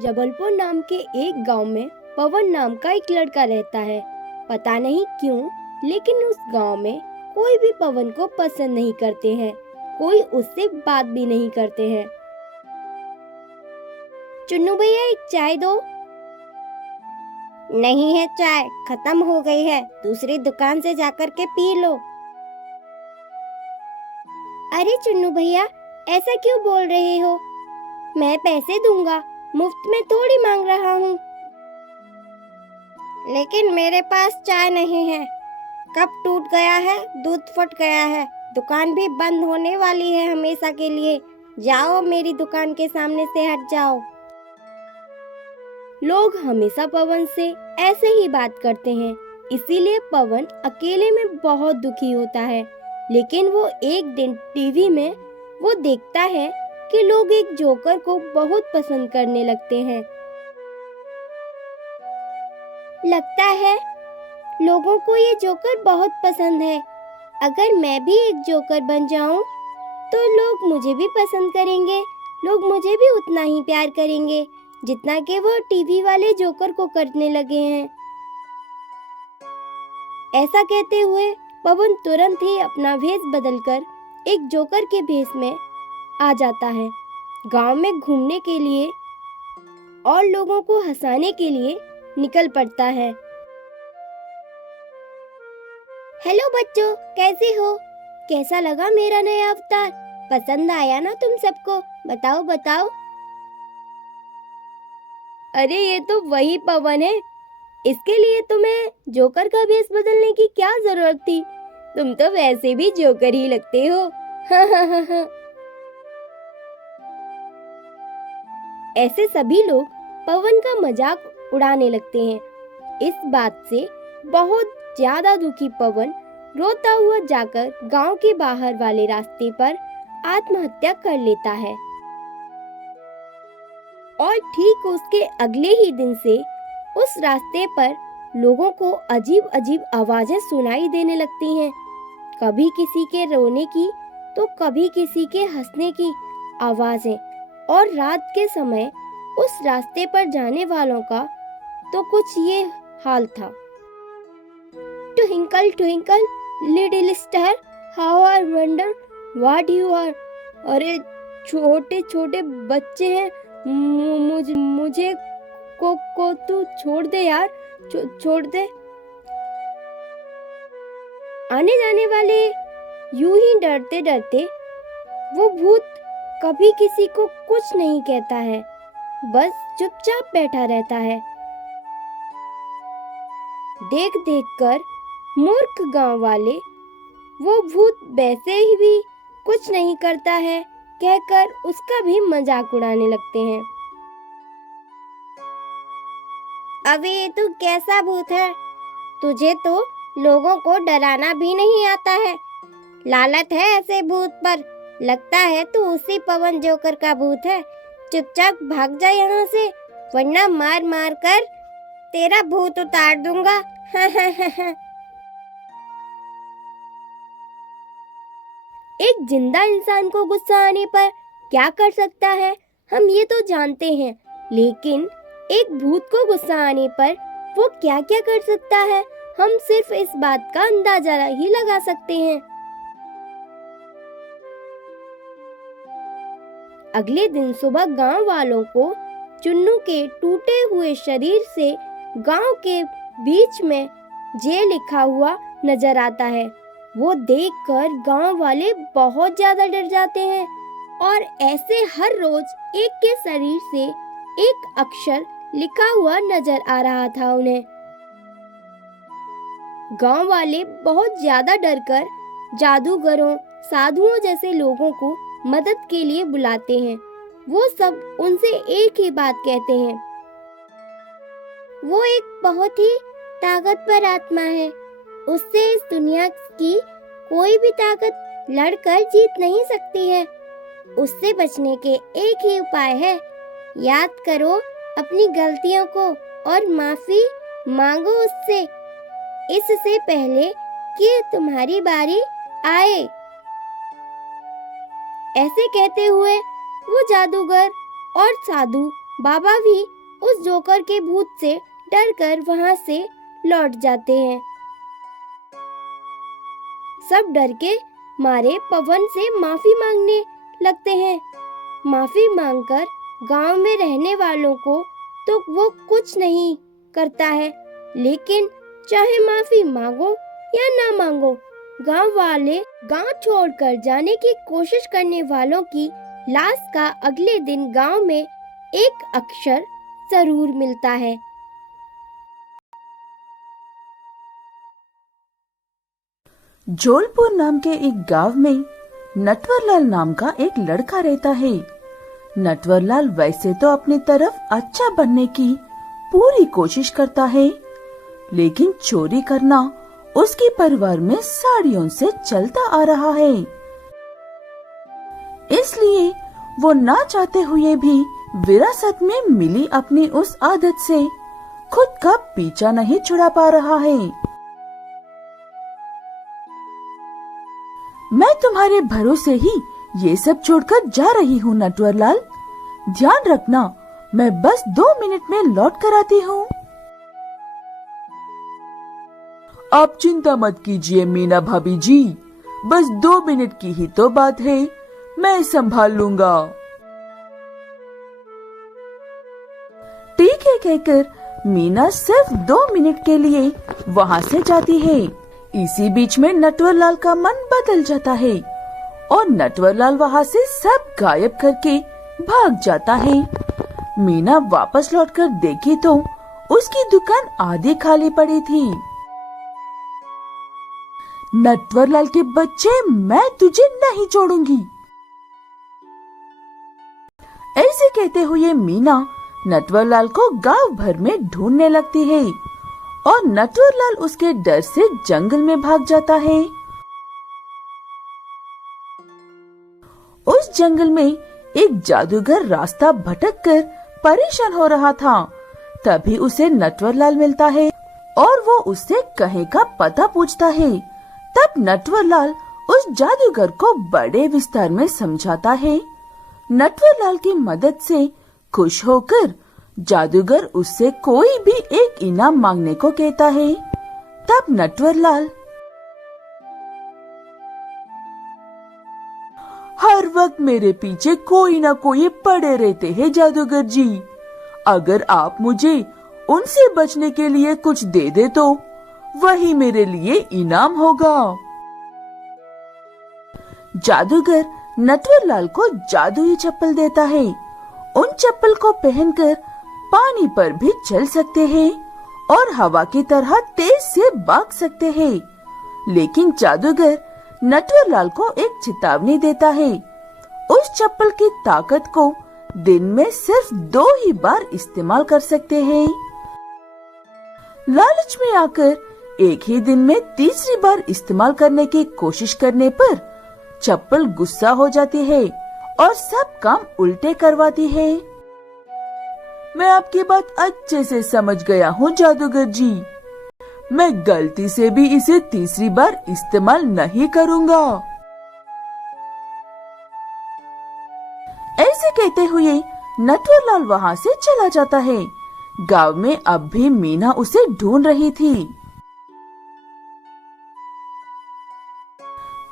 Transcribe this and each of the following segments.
जबलपुर नाम के एक गांव में पवन नाम का एक लड़का रहता है। पता नहीं क्यों, लेकिन उस गांव में कोई भी पवन को पसंद नहीं करते हैं, कोई उससे बात भी नहीं करते हैं। चुन्नू भैया, एक चाय दो। नहीं है चाय, खत्म हो गई है, दूसरी दुकान से जाकर के पी लो। अरे चुन्नू भैया, ऐसा क्यों बोल रहे हो? मैं पैसे दूंगा, मुफ्त में थोड़ी मांग रहा हूँ। लेकिन मेरे पास चाय नहीं है, कप टूट गया है, दूध फट गया है, दुकान भी बंद होने वाली है हमेशा के लिए। जाओ, मेरी दुकान के सामने से हट जाओ। लोग हमेशा पवन से ऐसे ही बात करते हैं, इसीलिए पवन अकेले में बहुत दुखी होता है। लेकिन वो एक दिन टीवी में वो देखता है कि लोग एक जोकर को बहुत पसंद करने लगते हैं। लगता है लोगों को ये जोकर बहुत पसंद है। अगर मैं भी एक जोकर बन जाऊं, तो लोग मुझे भी पसंद करेंगे, लोग मुझे भी उतना ही प्यार करेंगे जितना कि वो टीवी वाले जोकर को करने लगे हैं। ऐसा कहते हुए पवन तुरंत ही अपना भेष बदलकर एक जोकर के भेष में आ जाता है। गांव में घूमने के लिए और लोगों को हंसाने के लिए निकल पड़ता है। हेलो बच्चों, कैसे हो? कैसा लगा मेरा नया अवतार? पसंद आया ना तुम सबको? बताओ बताओ। अरे ये तो वही पवन है, इसके लिए तुम्हें जोकर का भेष बदलने की क्या जरूरत थी? तुम तो वैसे भी जोकर ही लगते हो। ऐसे सभी लोग पवन का मजाक उड़ाने लगते हैं। इस बात से बहुत ज्यादा दुखी पवन रोता हुआ जाकर गांव के बाहर वाले रास्ते पर आत्महत्या कर लेता है। और ठीक उसके अगले ही दिन से उस रास्ते पर लोगों को अजीब अजीब आवाजें सुनाई देने लगती हैं। कभी किसी के रोने की तो कभी किसी के हंसने की आवाजें। और रात के समय उस रास्ते पर जाने वालों का तो कुछ ये हाल था। Twinkle twinkle little star, how I wonder what you are. अरे छोटे छोटे बच्चे हैं, मुझे को तू छोड़ दे यार, छोड़ दे। आने जाने वाले यूं ही डरते डरते वो भूत कभी किसी को कुछ नहीं कहता है, बस चुपचाप बैठा रहता है। देख देख कर मूर्ख गांव वाले वो भूत वैसे ही भी कुछ नहीं करता है कहकर उसका भी मजाक उड़ाने लगते हैं। अबे ये तू कैसा भूत है? तुझे तो लोगों को डराना भी नहीं आता है। लालच है ऐसे भूत पर। लगता है तू उसी पवन जोकर का भूत है। चुपचाप भाग जा यहाँ से, वरना मार मार कर तेरा भूत उतार दूंगा। एक जिंदा इंसान को गुस्सा आने पर क्या कर सकता है, हम ये तो जानते हैं, लेकिन एक भूत को गुस्सा आने पर वो क्या क्या कर सकता है, हम सिर्फ इस बात का अंदाजा ही लगा सकते हैं। अगले दिन सुबह गांव वालों को चुन्नू के टूटे हुए शरीर से गांव के बीच में जे लिखा हुआ नजर आता है। वो देखकर गांव वाले बहुत ज्यादा डर जाते हैं और ऐसे हर रोज एक के शरीर से एक अक्षर लिखा हुआ नजर आ रहा था उन्हें। गांव वाले बहुत ज्यादा डरकर जादूगरों, साधुओं जैसे लोगों को मदद के लिए बुलाते हैं। वो सब उनसे एक ही बात कहते हैं, वो एक बहुत ही ताकतवर आत्मा है, उससे इस दुनिया की कोई भी ताकत लड़कर जीत नहीं सकती है। उससे बचने के एक ही उपाय है, याद करो अपनी गलतियों को और माफी मांगो उससे, इससे पहले कि तुम्हारी बारी आए। ऐसे कहते हुए वो जादूगर और साधु बाबा भी उस जोकर के भूत से डरकर वहां से लौट जाते हैं। सब डर के मारे पवन से माफी मांगने लगते हैं। माफी मांगकर गांव में रहने वालों को तो वो कुछ नहीं करता है, लेकिन चाहे माफी मांगो या ना मांगो, गांव वाले गांव छोड़कर जाने की कोशिश करने वालों की लाश का अगले दिन गांव में एक अक्षर जरूर मिलता है। जौलपुर नाम के एक गांव में नटवरलाल नाम का एक लड़का रहता है। नटवरलाल वैसे तो अपनी तरफ अच्छा बनने की पूरी कोशिश करता है, लेकिन चोरी करना उसके परिवार में साड़ियों से चलता आ रहा है। इसलिए वो ना चाहते हुए भी विरासत में मिली अपनी उस आदत से खुद का पीछा नहीं छुड़ा पा रहा है। मैं तुम्हारे भरोसे ही ये सब छोड़कर जा रही हूँ नटवरलाल। ध्यान रखना, मैं बस 2 मिनट में लौट कर आती हूँ। आप चिंता मत कीजिए मीना भाभी जी, बस 2 मिनट की ही तो बात है, मैं संभाल लूंगा। ठीक है कहकर मीना सिर्फ 2 मिनट के लिए वहाँ से जाती है। इसी बीच में नटवरलाल का मन बदल जाता है और नटवरलाल वहाँ से सब गायब करके भाग जाता है। मीना वापस लौटकर देखी तो उसकी दुकान आधी खाली पड़ी थी। नटवरलाल के बच्चे, मैं तुझे नहीं छोड़ूंगी। ऐसे कहते हुए मीना नटवरलाल को गांव भर में ढूंढने लगती है और नटवरलाल उसके डर से जंगल में भाग जाता है। उस जंगल में एक जादूगर रास्ता भटककर परेशान हो रहा था। तभी उसे नटवरलाल मिलता है और वो उससे कहीं का पता पूछता है। तब नटवरलाल उस जादूगर को बड़े विस्तार में समझाता है। नटवरलाल की मदद से खुश होकर जादूगर उससे कोई भी एक इनाम मांगने को कहता है। तब नटवरलाल, हर वक्त मेरे पीछे कोई ना कोई पड़े रहते हैं जादूगर जी, अगर आप मुझे उनसे बचने के लिए कुछ दे दे तो वही मेरे लिए इनाम होगा। जादूगर नटवरलाल को जादुई चप्पल देता है। उन चप्पल को पहनकर पानी पर भी चल सकते हैं और हवा की तरह तेज से भाग सकते हैं। लेकिन जादूगर नटवरलाल को एक चेतावनी देता है। उस चप्पल की ताकत को दिन में सिर्फ 2 ही बार इस्तेमाल कर सकते हैं। लालच में आकर एक ही दिन में तीसरी बार इस्तेमाल करने की कोशिश करने पर चप्पल गुस्सा हो जाती है और सब काम उल्टे करवाती है। मैं आपकी बात अच्छे से समझ गया हूँ जादूगर जी, मैं गलती से भी इसे तीसरी बार इस्तेमाल नहीं करूँगा। ऐसे कहते हुए नटवरलाल वहाँ से चला जाता है। गांव में अब भी मीना उसे ढूंढ रही थी।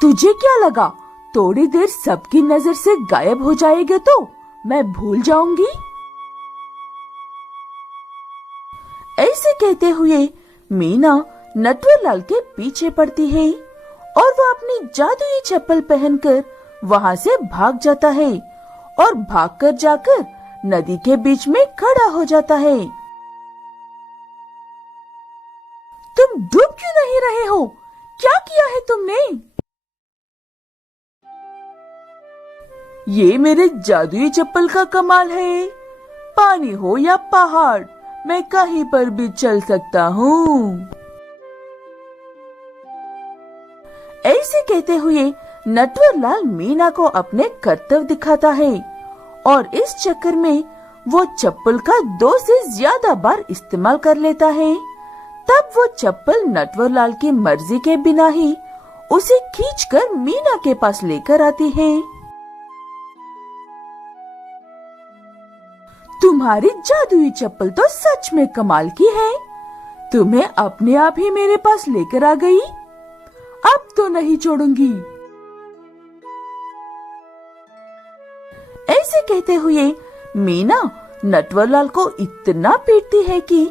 तुझे क्या लगा थोड़ी देर सबकी नजर से गायब हो जाएगा तो मैं भूल जाऊंगी? ऐसे कहते हुए मीना नटवरलाल के पीछे पड़ती है और वो अपनी जादुई चप्पल पहनकर वहाँ से भाग जाता है और भागकर जाकर नदी के बीच में खड़ा हो जाता है। तुम डूब क्यों नहीं रहे हो? क्या किया है तुमने? ये मेरे जादुई चप्पल का कमाल है। पानी हो या पहाड़, मैं कहीं पर भी चल सकता हूँ। ऐसे कहते हुए नटवरलाल मीना को अपने कर्तव्य दिखाता है और इस चक्कर में वो चप्पल का 2 से ज्यादा बार इस्तेमाल कर लेता है। तब वो चप्पल नटवरलाल की मर्जी के बिना ही उसे खींचकर मीना के पास लेकर आती है। तुम्हारी जादुई चप्पल तो सच में कमाल की है। तुम्हें अपने आप ही मेरे पास लेकर आ गई। अब तो नहीं छोड़ूंगी। ऐसे कहते हुए मीना नटवरलाल को इतना पीटती है कि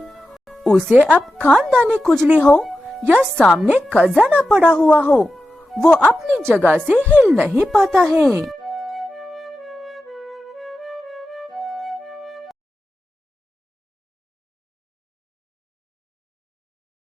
उसे अब खानदानी खुजली हो या सामने खजाना पड़ा हुआ हो, वो अपनी जगह से हिल नहीं पाता है।